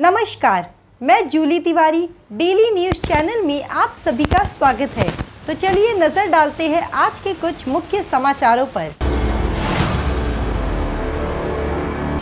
नमस्कार, मैं Julie Tiwari daily news channel में आप सभी का स्वागत है। तो चलिए नजर डालते हैं आज के कुछ मुख्य समाचारों पर।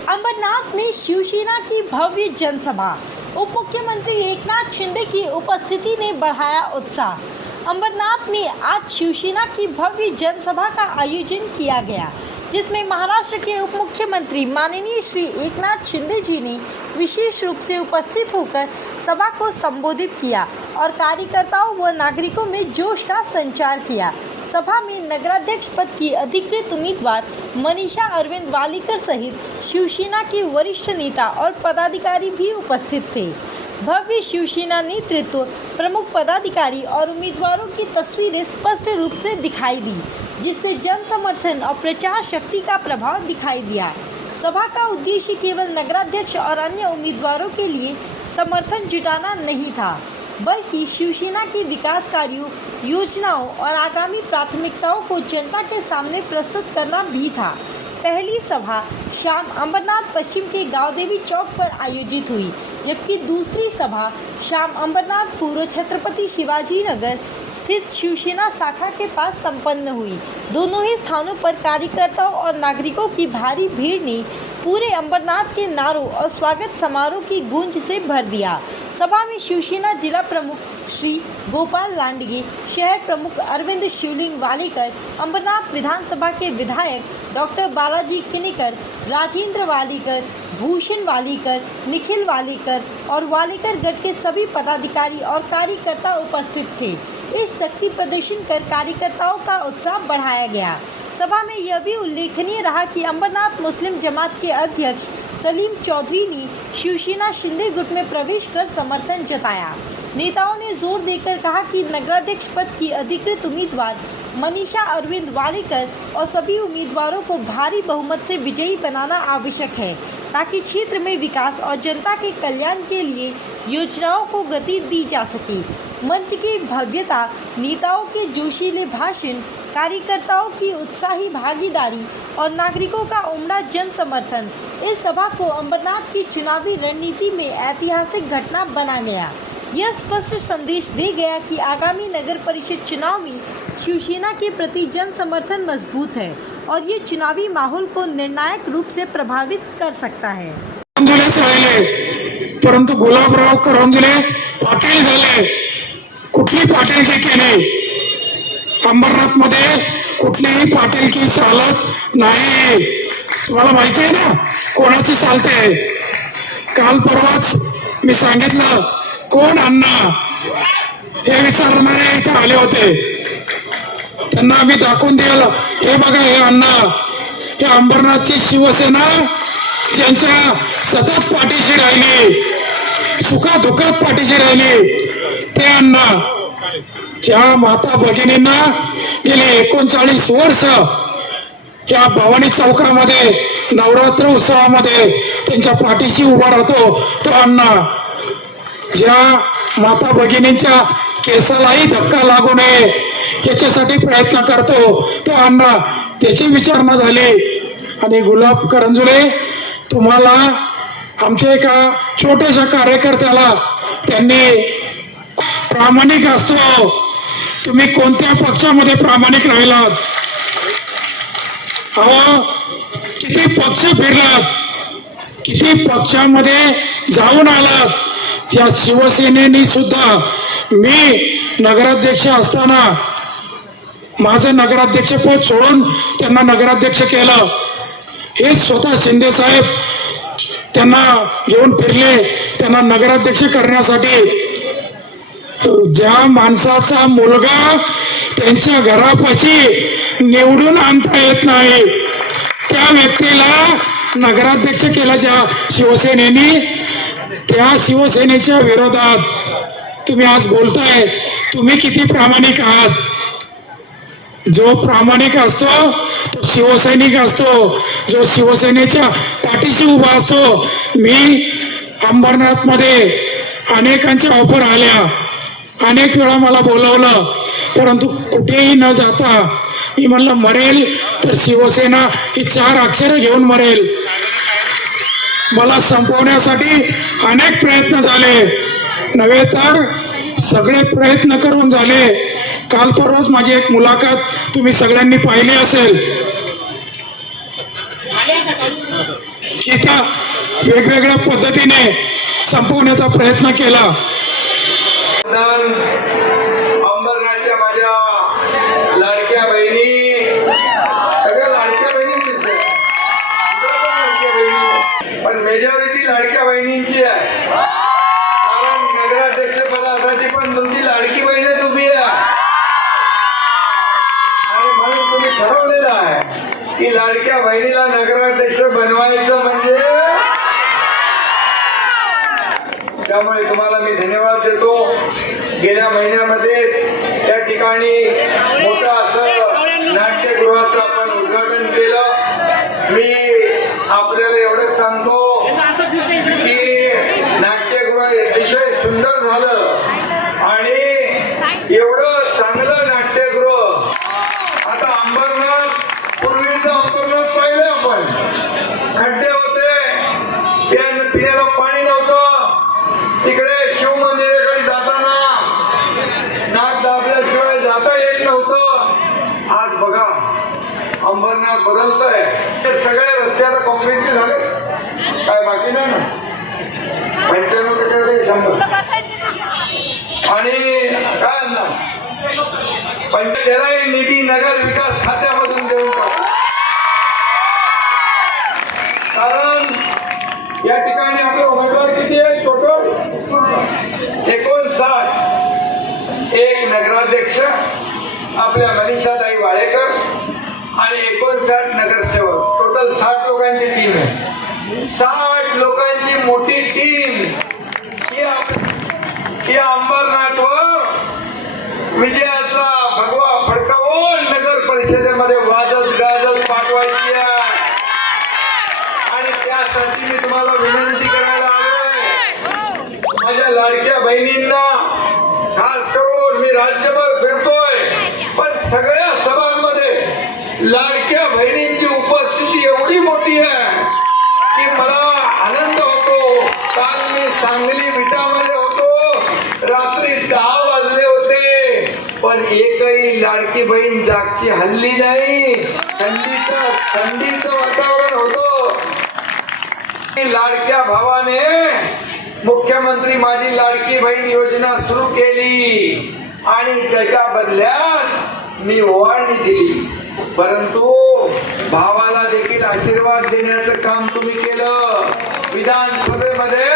अंबरनाथ में शिवसेना की भव्य जनसभा, उप मुख्यमंत्री एकनाथ शिंदे की उपस्थिति ने बढ़ाया उत्साह। अंबरनाथ में आज शिवसेना की भव्य जनसभा का आयोजन किया गया, जिसमें महाराष्ट्र के उप मुख्यमंत्री माननीय श्री एकनाथ शिंदे जी ने विशेष रूप से उपस्थित होकर सभा को संबोधित किया और कार्यकर्ताओं व नागरिकों में जोश का संचार किया। सभा में नगराध्यक्ष पद की अधिकृत उम्मीदवार मनीषा अरविंद वालीकर सहित शिवसेना के वरिष्ठ नेता और पदाधिकारी भी उपस्थित थे। भव्य शिवसेना नेतृत्व, प्रमुख पदाधिकारी और उम्मीदवारों की तस्वीरें स्पष्ट रूप से दिखाई दी, जिससे जन समर्थन और प्रचार शक्ति का प्रभाव दिखाई दिया। सभा का उद्देश्य केवल नगराध्यक्ष और अन्य उम्मीदवारों के लिए समर्थन जुटाना नहीं था, बल्कि शिवसेना की विकास कार्यों, योजनाओं और आगामी प्राथमिकताओं को जनता के सामने प्रस्तुत करना भी था। पहली सभा शाम अंबरनाथ पश्चिम के गांव देवी चौक पर आयोजित हुई, जबकि दूसरी सभा शाम अंबरनाथ पूर्व छत्रपति शिवाजी नगर स्थित शिवसेना शाखा के पास संपन्न हुई। दोनों ही स्थानों पर कार्यकर्ताओं और नागरिकों की भारी भीड़ ने पूरे अंबरनाथ के नारों और स्वागत समारोह की गूंज से भर दिया। सभा में शिवसेना जिला प्रमुख श्री गोपाल लांडगे, शहर प्रमुख अरविंद शिवलिंग वालीकर, अंबरनाथ विधानसभा के विधायक डॉक्टर बालाजी किनीकर, राजेंद्र वालीकर, भूषण वालीकर, निखिल वालीकर और वालीकर गढ़ के सभी पदाधिकारी और कार्यकर्ता उपस्थित थे। इस शक्ति प्रदर्शन कर कार्यकर्ताओं का उत्साह बढ़ाया गया। सभा में यह भी उल्लेखनीय रहा कि अंबरनाथ मुस्लिम जमात के अध्यक्ष सलीम चौधरी ने शिवसेना शिंदे गुट में प्रवेश कर समर्थन जताया। नेताओं ने जोर देकर कहा कि नगराध्यक्ष पद की अधिकृत उम्मीदवार मनीषा अरविंद वालीकर और सभी उम्मीदवारों को भारी बहुमत से विजयी बनाना आवश्यक है, ताकि क्षेत्र में विकास और जनता के कल्याण के लिए योजनाओं को गति दी जा सके। मंच की भव्यता, नेताओं के जोशीले भाषण, कार्यकर्ताओं की उत्साही भागीदारी और नागरिकों का उमड़ा जन समर्थन इस सभा को अंबरनाथ की चुनावी रणनीति में ऐतिहासिक घटना बना गया। यह स्पष्ट संदेश दे गया कि आगामी नगर परिषद चुनाव में शिवसेना के प्रति जन समर्थन मजबूत है और ये चुनावी माहौल को निर्णायक रूप से प्रभावित कर सकता है। परंतु गुलाबराव करंजुले पाटील झाले, कुठली पाटीलकी केली? अंबरनाथ मध्ये कुठलीही पाटीलकी चालत नाही। तुम्हाला माहिती आहे ना कोणाची चालते? काल परवाच मी सांगितलं, कोण अण्णा हे विचारणारे इथे आले होते, त्यांना आम्ही दाखवून दिलं, हे बघा हे अण्णा, हे अंबरनाथची शिवसेना ज्यांच्या सतत पाठीशी राहिली, सुखादुःखात पाठीशी राहिली, ते अण्णा ज्या माता भगिनींना गेले 39 वर्ष या भवानी चौकामध्ये नवरात्र उत्सवामध्ये त्यांच्या पाठीशी उभा राहतो तो अण्णा, ज्या माता भगिनींच्या केसालाही धक्का लागू नये याच्यासाठी प्रयत्न करतो तो अण्णा, त्याची विचारणा झाली। आणि गुलाब करंजुले, तुम्हाला आमच्या एका छोट्याशा कार्यकर्त्याला त्यांनी प्रामाणिक असतो, तुम्ही कोणत्या पक्षामध्ये प्रामाणिक राहिलात? अहो किती पक्ष फिरलात, किती पक्षामध्ये जाऊन आलात? त्या शिवसेनेनी सुद्धा मी नगराध्यक्ष असताना माझं नगराध्यक्ष पद सोडून त्यांना नगराध्यक्ष केलं। हे स्वतः शिंदे साहेब त्यांना घेऊन फिरले त्यांना नगराध्यक्ष करण्यासाठी। ज्या माणसाचा मुलगा त्यांच्या घरापाशी निवडून आणता येत नाही त्या व्यक्तीला नगराध्यक्ष केला ज्या शिवसेनेने, त्या शिवसेनेच्या विरोधात तुम्ही आज बोलताय। तुम्ही किती प्रामाणिक आहात? जो प्रामाणिक असतो तो शिवसैनिक असतो, जो शिवसेनेच्या पाठीशी उभा असतो। मी अंबरनाथ मध्ये अनेकांच्या ऑफर आल्या, अनेक वेळा मला बोलवलं, परंतु कुठेही न जाता मी म्हणलं मरेल तर शिवसेना ही 4 अक्षरे घेऊन मरेल। मला संपवण्यासाठी अनेक प्रयत्न झाले नव्हे तर सगळे प्रयत्न करून झाले. काल परवाच माझी एक मुलाखत तुम्ही सगळ्यांनी पाहिली असेल की त्या वेगवेगळ्या पद्धतीने संपवण्याचा प्रयत्न केला. अंबरनाथच्या माझ्या लाडक्या बहिणी, सगळ्या लाडक्या बहिणी दिसतात, पण मेजॉरिटी लाडक्या बहिणींची आहे. कारण नगराध्यक्ष पदासाठी पण तुमची लाडकी बहीणच उभी आहे आणि म्हणून तुम्ही ठरवलेलं आहे की लाडक्या बहिणीला नगराध्यक्ष बनवायचं म्हणजे. त्यामुळे तुम्हाला मी धन्यवाद देतो. गेल्या महिन्यामध्ये त्या ठिकाणी मोठं असं नाट्यगृहाचं आपण उद्घाटन केलं. मी आपल्याला एवढंच सांगतो की नाट्यगृह अतिशय सुंदर झालं आणि एवढं चांगलं नाट्यगृह. आता अंबरनाथ, पूर्वीचं अंबरनाथ पाहिलं आपण, खड्डे होते, पिण्याला पाणी नव्हतं. तिकडे शिव मंदिराकडे जाताना नाक दाबल्याशिवाय जाता येत नव्हतं. आज बघा अंबरनाथ बदलतंय. हे सगळे रस्ते आता कॉन्क्रीटचे झाले, काय बाकी नाही ना. 95% 100 आणि काय ना पंचायत निधी नगर विकास खात्यामधून देऊन टाकू. कारण या ठिकाणी आपले उमेदवार किती आहेत टोटल? 59. एक नगराध्यक्ष आपल्या मनीषाताई वाळेकर आणि 59 नगरसेवक, टोटल 60 लोकांची टीम आहे. 60 लोकांची मोठी टीम ही अंबरनाथवर विजयाचा भगवा फडकावून नगर परिषदेमध्ये वाजत गाजत पाठवायची आहे. आणि त्यासाठी मी तुम्हाला विनंती करायला आलोय. माझ्या लाडक्या बहिणींना खास करून मी राज्यभर फिरतोय, पण सगळ्या सभांमध्ये लाडक्या बहिणींची उपस्थिती एवढी मोठी आहे की मला आनंद होतो. काल मी सांगली विटामध्ये होतो, रात्री 10 वाजले होते, पण एकही लाडकी बहीण जागची हल्ली नाही. थंडीचं वातावरण होतं. लाडक्या भावाने मुख्यमंत्री माझी लाडकी बहीण योजना सुरू केली आणि त्याच्या बदल्यात मी ओवाळणी दिली. परंतु भावाला देखील आशीर्वाद देण्याचं काम तुम्ही केलं. विधानसभेमध्ये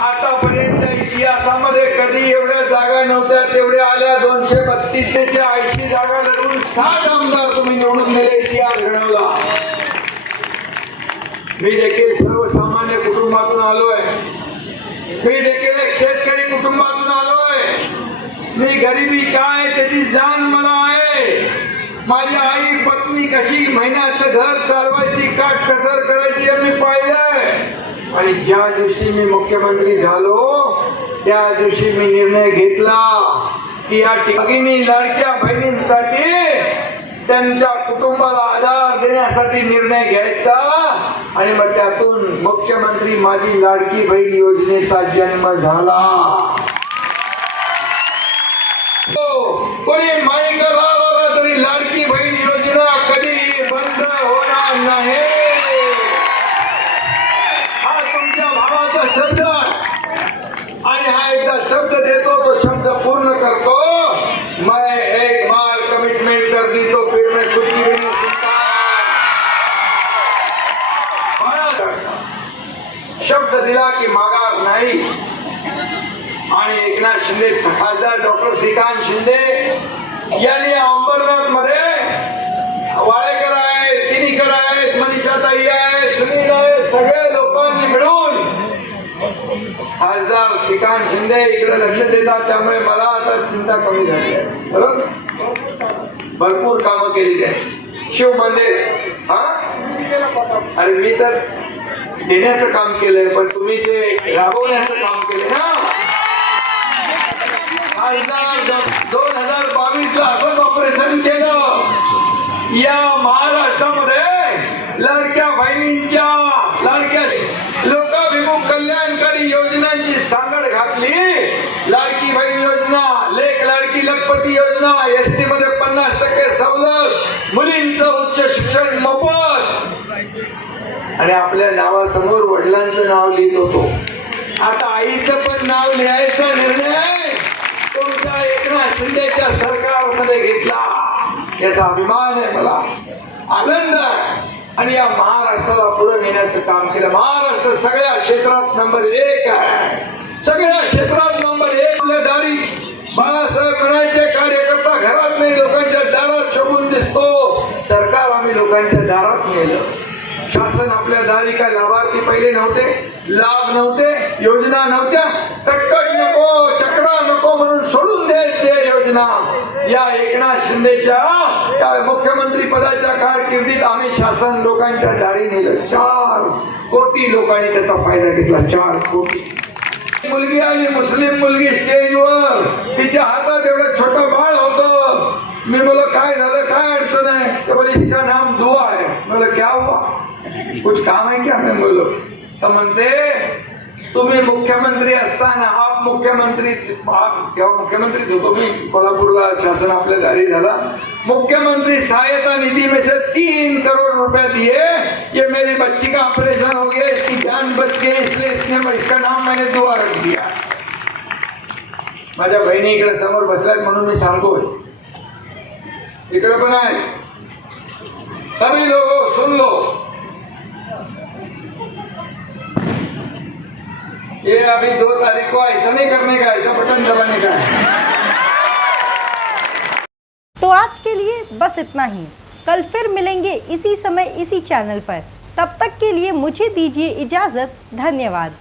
आतापर्यंत इतिहासामध्ये कधी एवढ्या जागा नव्हत्या, तेवढ्या आल्या. 232 ते 80 जागा लढवून 60 आमदार तुम्ही निवडून दिले, इतिहास घडवला. मी देखील सर्वसामान्य कुटुंबातून आलोय. मी देखील एक शेतकरी कुटुंबातून आलोय. मी गरिबी काय त्याची जाण मला आहे. माझी आई पत्नी कशी महिन्याचं घर चालवायची, काटकसर करायची मी पाहिलंय. आणि ज्या दिवशी मी मुख्यमंत्री झालो त्या दिवशी मी निर्णय घेतला की या ठिकाणी लाडक्या बहिणींसाठी त्यांच्या कुटुंबाला आधार देण्यासाठी निर्णय घ्यायचा. आणि मग त्यातून मुख्यमंत्री माझी लाडकी बहीण योजनेचा जन्म झाला. कोणी माईक लावला तरी लाडकी बहीण योजना कधी बंद होणार नाही. हा तुमच्या भावाचा शब्द आणि हा एकदा शब्द देतो तो शब्द पूर्ण करतो. मैं एक बार कमिटमेंट कर दी तो फिर मैं कुछ भी नहीं सुनता. शब्द दिला की माघार नाही. आणि एकनाथ शिंदे, खासदार डॉक्टर श्रीकांत शिंदे यांनी अंबरनाथ मध्ये वाळेकर आहेत, तिनीकर आहेत, मनीषाताई आहेत, सुनील आहेत, सगळ्या लोकांनी मिळून खासदार श्रीकांत शिंदे इकडे लक्ष देतात. त्यामुळे मला आता चिंता कमी झाली आहे. बरोबर, भरपूर कामं केली आहे. शिव मंदिर, हा अरे मी तर देण्याचं काम केलंय, पण तुम्ही ते राबवण्याचं काम केलंय ना. 2022 ला असंच ऑपरेशन केलं. या महाराष्ट्रामध्ये लाडक्या बहिणींच्या लाडक्या लोकाभिमुख कल्याणकारी योजना योजनांची सांगड घातली. लाडकी बहीण योजना, लेक लाडकी लखपती योजना, एसटी मध्ये 50% सवलत, मुलींचं उच्च शिक्षण मोफत, आणि आपल्या नावासमोर वडिलांचं नाव लिहित होतो. आता आईचं पण नाव लिहायचा निर्णय तुमच्या एकनाथ शिंदेच्या सरकारमध्ये घेतला. याचा अभिमान आहे, मला आनंद आहे. आणि या महाराष्ट्राला पुढे नेण्याचं काम केलं. महाराष्ट्र सगळ्या क्षेत्रात नंबर 1 आहे. सगळ्या क्षेत्रात नंबर 1 आपल्या दारी. बाळासाहेब म्हणायचे, कार्यकर्ता घरात नाही, लोकांच्या दारात शोभून दिसतो. सरकार आम्ही लोकांच्या दारात नेलं. शासन आपल्या दारी काय लाभार्थी पहिले नव्हते, लाभ नव्हते, योजना नव्हत्या. कटकट नको, चक्रा नको म्हणून सोडून द्यायचे योजना. या एकनाथ शिंदेच्या त्या मुख्यमंत्री पदाच्या कारकिर्दीत आम्ही शासन लोकांच्या दारी नेलं. 4 कोटी लोकांनी त्याचा फायदा घेतला. 4 कोटी. मुलगी आली, मुस्लिम मुलगी स्टेजवर, तिच्या हातात एवढं छोटं बाळ होतं. मी बोला काय झालं, काय अडचण आहे? तर बोले इसका नाम दुआ है. बोला क्या हुआ, कुछ काम है क्या? मैं बोलो तर म्हणते, तुम्ही मुख्यमंत्री असताना, आप मुख्यमंत्री, तेव्हा मुख्यमंत्रीच होतो मी, कोल्हापूरला शासन आपल्या दारी झाला. मुख्यमंत्री सहायता निधि में से 3 करोड़ रुपए दिए. ये मेरी बच्ची का ऑपरेशन हो गया, इसकी जान बच गई, इसलिए इसका नाम मैंने दुआ रख दिया. माझ्या बहिणी इकडे समोर बसल्यात म्हणून मी सांगतोय, इकडे पण आहे. सभी लोग सुन लो, ये अभी 2 तारीख को ऐसा नहीं करने का, ऐसा बटन दबाने का है. तो आज के लिए बस इतना ही। कल फिर मिलेंगे इसी समय इसी चैनल पर। तब तक के लिए मुझे दीजिए इजाज़त। धन्यवाद।